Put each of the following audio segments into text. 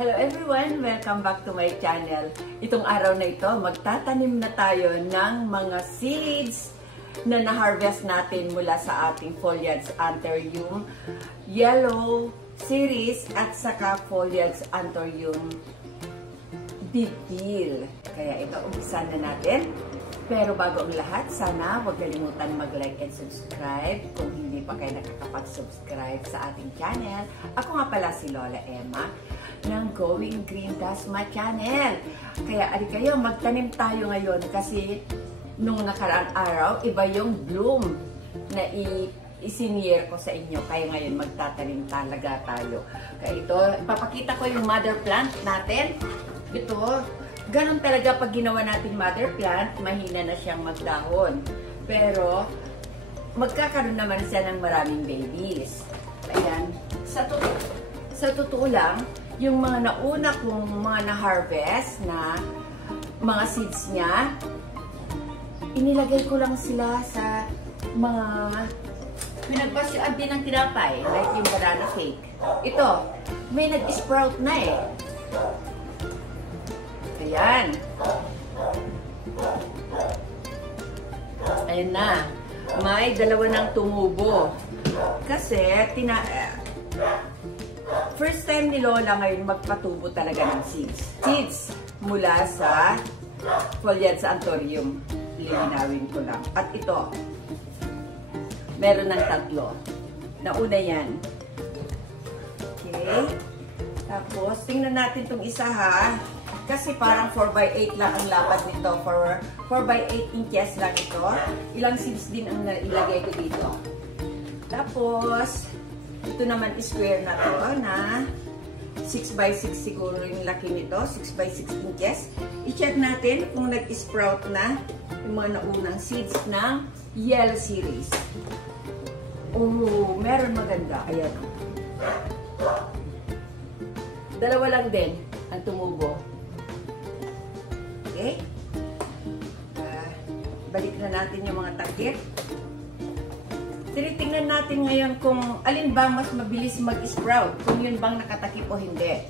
Hello everyone! Welcome back to my channel. Itong araw na ito, magtatanim na tayo ng mga seeds na na-harvest natin mula sa ating foliage anthurium yellow series at saka foliage anthurium big deal. Kaya ito, umpisa na natin. Pero bago ang lahat, sana huwag kalimutan mag-like and subscribe kung hindi pa kayo nakakapag-subscribe sa ating channel. Ako nga pala si Lola Emma ng Going Green Dasma Channel. Kaya ali kayo, magtanim tayo ngayon kasi nung nakaraang araw, iba yung bloom na isinyer ko sa inyo. Kaya ngayon magtatanim talaga tayo. Kaya ito, papakita ko yung mother plant natin. Ito, ganun talaga pag ginawa natin mother plant, mahina na siyang magdahon. Pero, magkakaroon naman siya ng maraming babies. Ayan. Sa totoo lang, yung mga nauna kong mga na-harvest na mga seeds niya, inilagay ko lang sila sa mga pinagpasyaan din ng tinapay, like yung banana cake. Ito, may nag-sprout na eh. Ayan. Ayan na. May dalawa ng tumubo. Kasi, first time ni Lola ngayon magpatubo talaga ng seeds. Seeds mula sa foliage anthurium. Lilinawin ko lang. At ito, meron ng tatlo. Nauna yan. Okay. Tapos, tingnan natin itong isa ha. Kasi parang 4x8 lang ang lapad nito. 4x8 inches lang ito. Ilang seeds din ang ilagay ko dito. Tapos, ito naman square na to na 6x6 siguro yung laki nito. 6x6 inches. I-check natin kung nag-sprout na yung mga naunang seeds ng yellow series. Oh, meron maganda. Ayan. Dalawa lang din ang tumubo. Okay? Balik na natin yung mga takip. Tinitingnan natin ngayon kung alin bang mas mabilis mag-sprout. Kung yun bang nakatakip o hindi.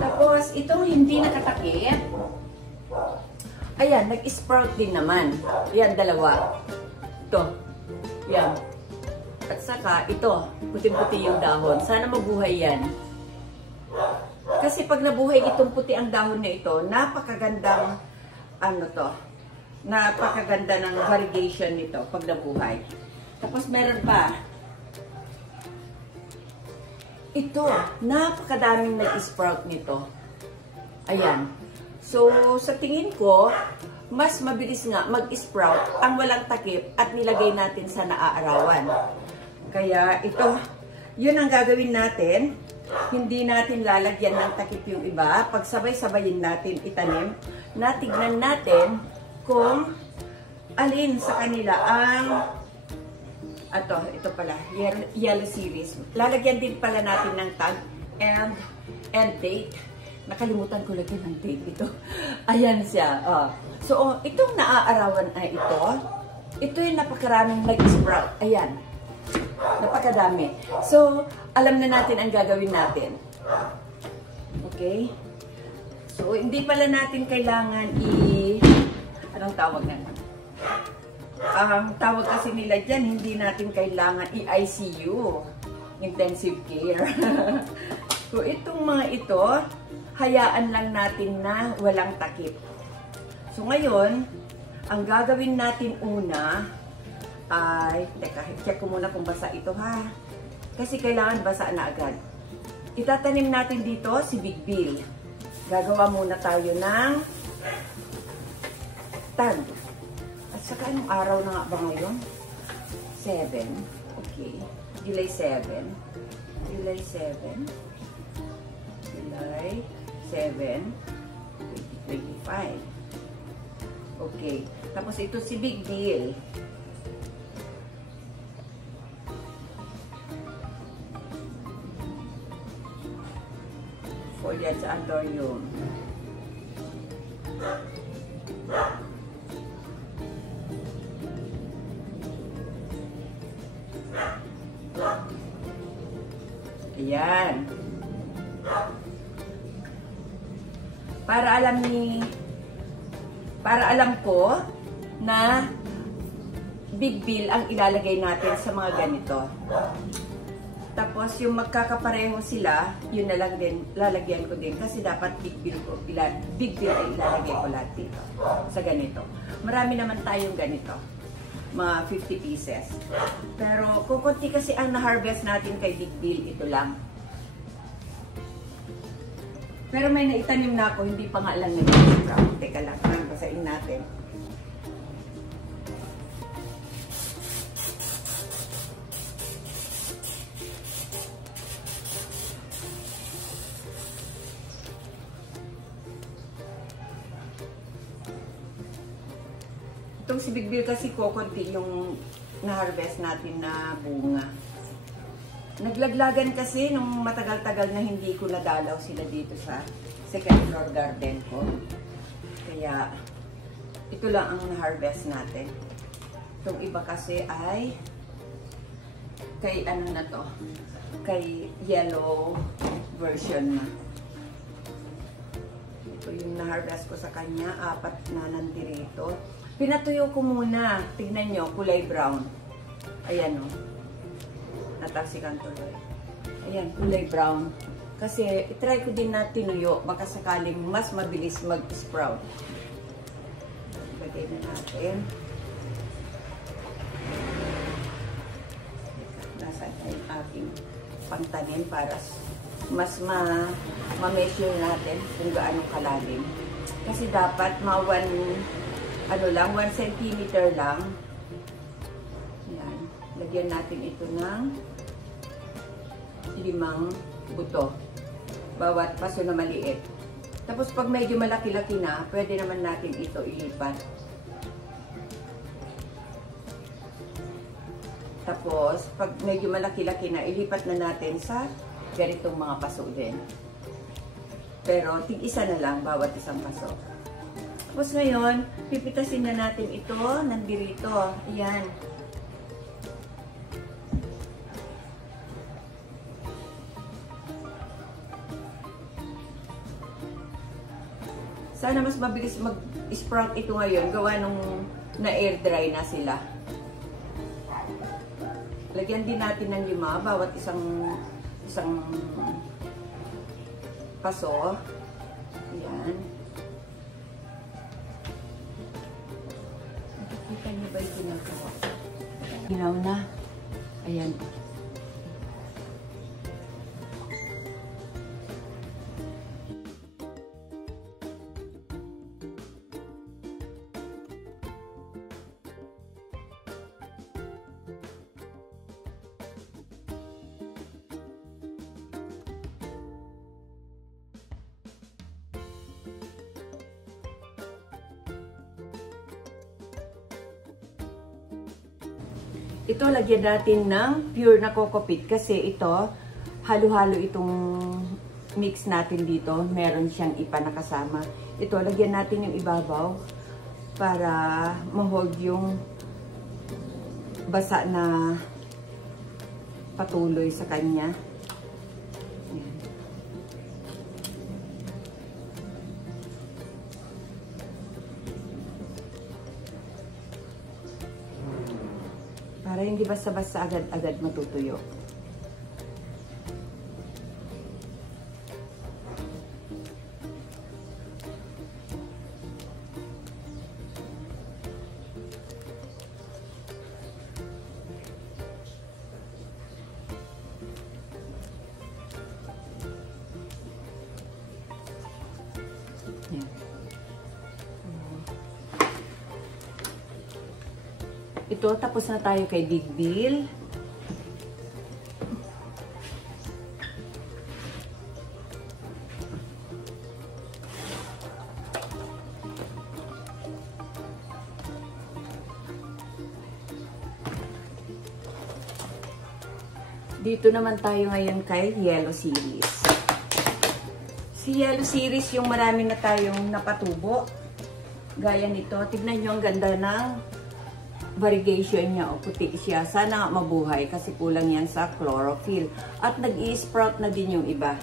Tapos, itong hindi nakatakip, ayan, nag-sprout din naman. Ayan, dalawa. Ito. Ayan. At saka, ito. Puting-puti yung dahon. Sana mabuhay yan. Kasi pag nabuhay itong puti ang dahon na ito, napakagandang, napakaganda ng variegation nito pag nabuhay. Tapos meron pa. Ito, napakadaming nag-sprout nito. Ayan. So, sa tingin ko, mas mabilis nga mag-sprout ang walang takip at nilagay natin sa naaarawan. Kaya ito, yun ang gagawin natin. Hindi natin lalagyan ng takip yung iba. Pag sabay-sabayin natin itanim, natignan natin kung alin sa kanila ang ito pala, yellow series. Lalagyan din pala natin ng tag and date. Nakalimutan ko lagi ng date ito. Ayan siya. So, itong naaarawan ay ito yung napakaraming nag-sprout. Ayan. Napakadami. So, alam na natin ang gagawin natin. Okay? So, hindi pala natin kailangan anong tawag naman? Ang tawag kasi nila dyan, hindi natin kailangan i-ICU. Intensive care. So, itong mga ito, hayaan lang natin na walang takip. So, ngayon, ang gagawin natin una ay, check ko muna kung basa ito ha. Kasi kailangan basa na agad. Itatanim natin dito si Big Bill. Gagawa muna tayo ng tag. At saka anong araw na nga ba ngayon? 7. Okay. July 7. July 7. July 7. 2025. Okay. Tapos ito si Big Deal. Foliage anthurium. Ayan. Para alam ko na Big Bill ang ilalagay natin sa mga ganito. Tapos yung magkakapareho sila, yun na lang din, lalagyan ko din. Kasi dapat Big Bill ay ilalagay ko lahat dito sa ganito. Marami naman tayong ganito, mga 50 pieces. Pero kukunti kasi ang na-harvest natin kay Big Bill, ito lang. Pero may naitanim na ako, hindi pa nga lang nag-sprout. Teka lang, basahin natin. Itong si Big Bill kasi kukunti yung na-harvest natin na bunga. Naglaglagan kasi nung matagal-tagal na hindi ko nadalaw sila dito sa second floor garden ko. Kaya ito lang ang na-harvest natin. Itong iba kasi ay kay ano na to, kay yellow version na. Ito yung na-harvest ko sa kanya, 4 na nandirito. Pinatuyo ko muna. Tignan nyo, kulay brown. Ayan o. Natasikan tuloy. Ayan, kulay brown. Kasi, itry ko din na tinuyo. Baka sakaling mas mabilis mag-sprout. Lagay na natin. Nasaan na yung aking pangtanim para mas ma-measure natin kung gaano kalalim. Kasi dapat 1 centimeter lang. Yan. Lagyan natin ito ng 5 buto. Bawat paso na maliit. Tapos pag medyo malaki-laki na, pwede naman natin ito ilipat. Tapos, pag medyo malaki-laki na, ilipat na natin sa ganitong mga paso din. Pero, tig-isa na lang bawat isang paso. Tapos ngayon, pipitasin na natin ito, nandirito. Ayan. Sana mas mabilis mag-sprout ito ngayon, gawa nung na-air dry na sila. Lagyan din natin ng 5, bawat isang paso. Ayan. Nakikita niyo ba yung ginagawa? Ginaw na. Ayan. Ito, lagyan natin ng pure na coco peat kasi ito, halo-halo itong mix natin dito. Meron siyang ipa na kasama. Ito, lagyan natin yung ibabaw para ma-hold yung basa na patuloy sa kanya. Ayan. Para hindi basta-basta agad-agad matutuyo. Ito, tapos na tayo kay Big Bill. Dito naman tayo ngayon kay Yellow Series. Si Yellow Series yung marami na tayong napatubo. Gaya nito. Tignan nyo ang ganda ng variegation niya o puti siya. Sana mabuhay kasi kulang yan sa chlorophyll. At nag-i-sprout na din yung iba.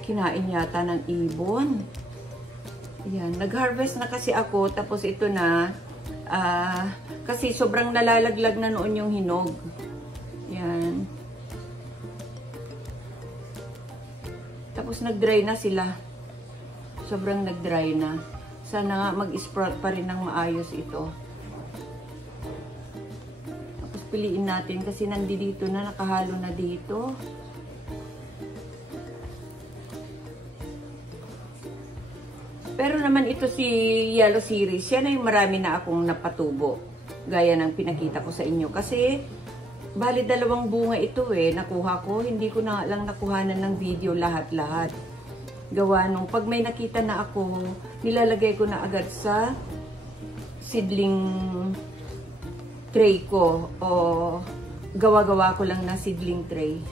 Kinain yata ng ibon. Ayan, nag-harvest na kasi ako, tapos ito na, kasi sobrang nalalaglag na noon yung hinog. Ayan. Tapos nag-dry na sila. Sobrang nag-dry na. Sana nga mag-sprout pa rin ng maayos ito. Tapos piliin natin kasi nandito na, nakahalo na dito. Pero naman ito si Yellow Series, yan ay marami na akong napatubo. Gaya ng pinakita ko sa inyo. Kasi, bali 2 bunga ito nakuha ko. Hindi ko na lang nakuhanan ng video lahat-lahat. Gawa nung pag may nakita na ako, nilalagay ko na agad sa seedling tray ko. O gawa-gawa ko lang na seedling tray.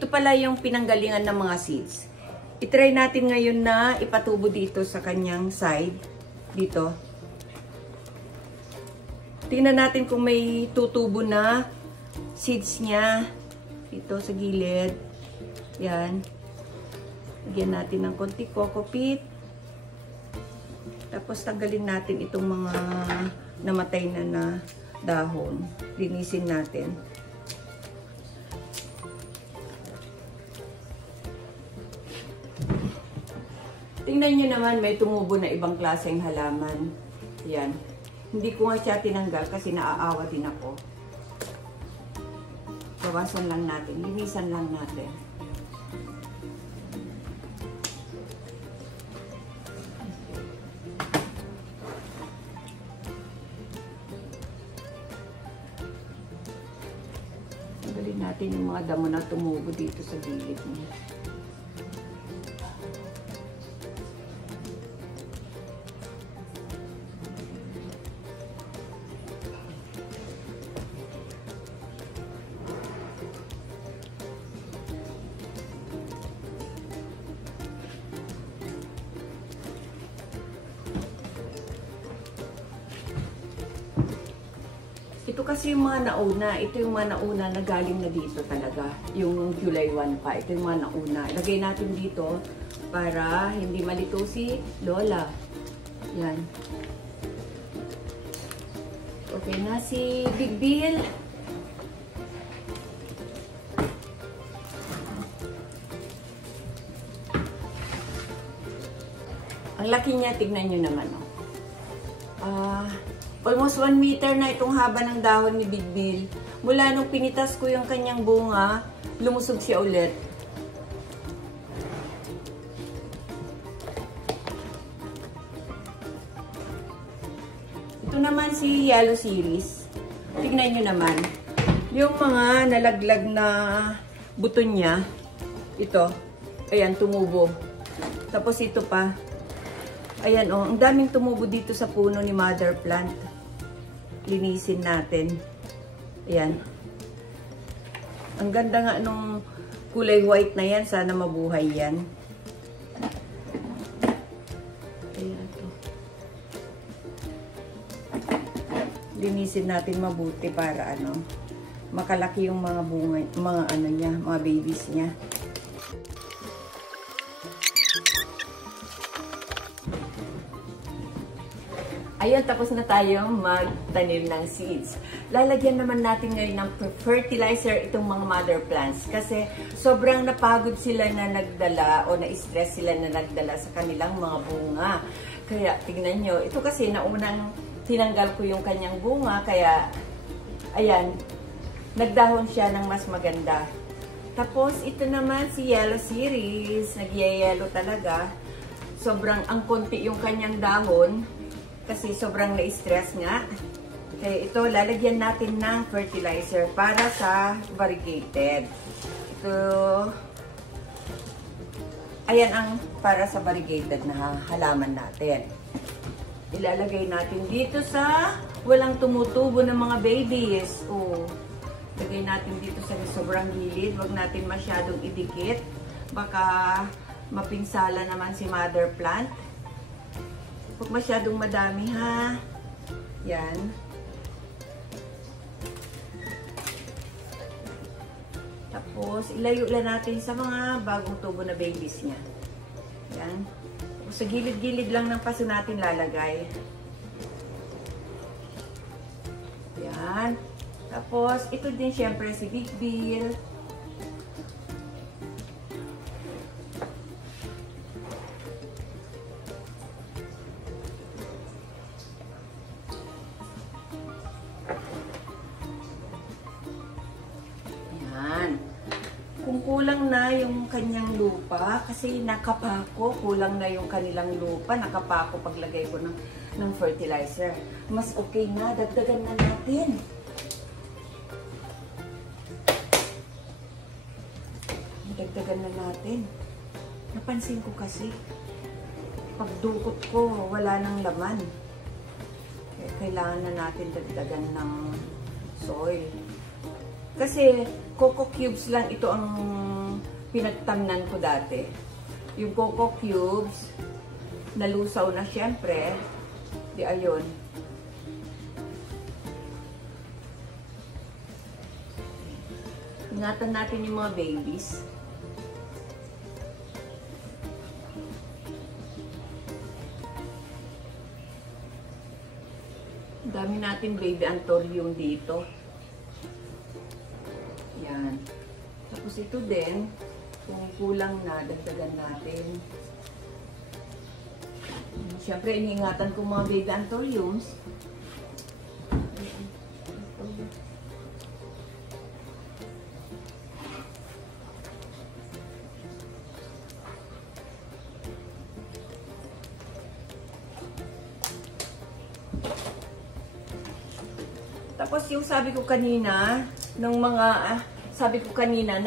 Ito pala yung pinanggalingan ng mga seeds. I-try natin ngayon na ipatubo dito sa kanyang side. Dito. Tingnan natin kung may tutubo na seeds niya. Dito sa gilid. Yan. Lagyan natin ng konti coco peat. Tapos tanggalin natin itong mga namatay na dahon. Linisin natin. Tingnan nyo naman, may tumubo na ibang klaseng halaman. Yan. Hindi ko nga siya tinanggal kasi naaawa din ako. Bawasan lang natin. Linisan lang natin. Tanggalin natin yung mga damo na tumubo dito sa gilid niya. Ito kasi yung mga nauna. Ito yung mga nauna na galing na dito talaga. Yung July 1 pa. Ito yung mga nauna. Ilagay natin dito para hindi malito si Lola. Yan. Okay na si Big Bill. Ang laki niya, tignan nyo naman. Almost 1 meter na itong haba ng dahon ni Big Bill. Mula nung pinitas ko yung kanyang bunga, lumusog siya ulit. Ito naman si Yellow Series. Tignan nyo naman. Yung mga nalaglag na buto niya, ito, ayan, tumubo. Tapos ito pa. Ayan ang daming tumubo dito sa puno ni mother plant. Linisin natin. Ayan. Ang ganda nga nung kulay white na yan. Sana mabuhay yan. Ayan to. Linisin natin mabuti para makalaki yung mga bunga, mga niya, mga babies niya. Ayan, tapos na tayong magtanim ng seeds. Lalagyan naman natin ngayon ng fertilizer itong mga mother plants kasi sobrang napagod sila na nagdala o na-stress sila na nagdala sa kanilang mga bunga. Kaya tignan nyo, ito kasi naunang tinanggal ko yung kanyang bunga kaya ayan, nagdahon siya ng mas maganda. Tapos ito naman si Yellow Series, nag-yellow talaga. sobrang ang konti yung kanyang dahon kasi sobrang na-stress nga. Kaya ito, lalagyan natin ng fertilizer para sa variegated. Ito, ayan ang para sa variegated na halaman natin. Ilalagay natin dito sa walang tumutubo ng mga babies. O, lagay natin dito sa sobrang gilid. Huwag natin masyadong idikit. Baka mapinsala naman si mother plant. Huwag masyadong madami ha. Yan. Tapos, ilayo lang natin sa mga bagong tubo na babies niya. Yan. Tapos, sa gilid-gilid lang ng paso natin lalagay. Yan. Tapos, ito din syempre si Big Bill. Kung kulang na yung kanyang lupa, kasi nakapako, kulang na yung kanilang lupa, nakapako paglagay ko ng fertilizer. Mas okay na, dagdagan na natin. Dagdagan na natin. Napansin ko kasi, pagdukot ko, wala nang laman. Kaya kailangan na natin dagdagan ng soil. Kasi, coco cubes lang ito ang pinagtamnan ko dati. Yung coco cubes, nalusaw na syempre. Di ayun. Ingatan natin yung mga babies. Dami natin baby anthurium dito. Yan. Tapos ito din, kung kulang na, dagdagan natin. Siyempre, iniingatan ko mga baby anthuriums. Tapos yung sabi ko kanina, na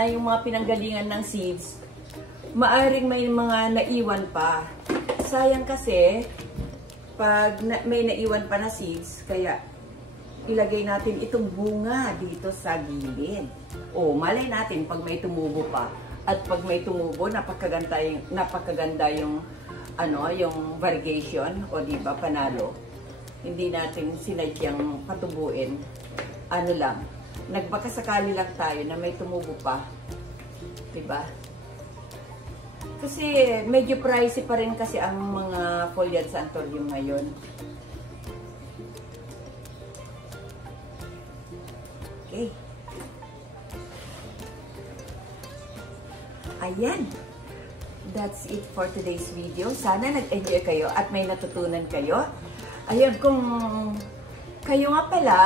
yung mga pinanggalingan ng seeds, maaring may mga naiwan pa. Sayang kasi, pag may naiwan pa na seeds, kaya ilagay natin itong bunga dito sa gilid. O, malay natin pag may tumubo pa. At pag may tumubo, napakaganda yung, yung variegation, o diba, panalo. Hindi natin sinadyang patubuin. Nagbakasakali lang tayo na may tumubo pa. Diba? Kasi medyo pricey pa rin kasi ang mga foliage sa anthurium ngayon. Okay. Ayan. That's it for today's video. Sana nag-enjoy kayo at may natutunan kayo. Ayun, kung kayo nga pala,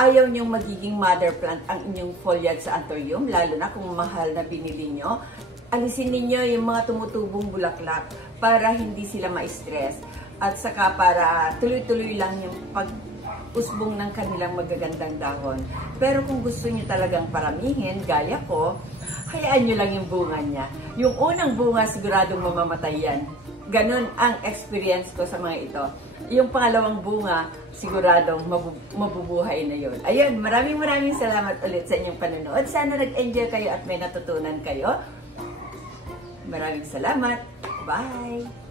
ayaw nyong magiging mother plant ang inyong foliage sa anthurium, lalo na kung mahal na binili nyo, alisin ninyo yung mga tumutubong bulaklak para hindi sila ma-stress. At saka para tuloy-tuloy lang yung pag-usbong ng kanilang magagandang dahon. Pero kung gusto nyo talagang paramihin, gaya ko, hayaan nyo lang yung bunga niya. Yung unang bunga, siguradong mamamatay yan. Ganon ang experience ko sa mga ito. Yung pangalawang bunga, siguradong mabubuhay na yun. Ayun, maraming salamat ulit sa inyong panonood. Sana nag-enjoy kayo at may natutunan kayo. Maraming salamat. Bye!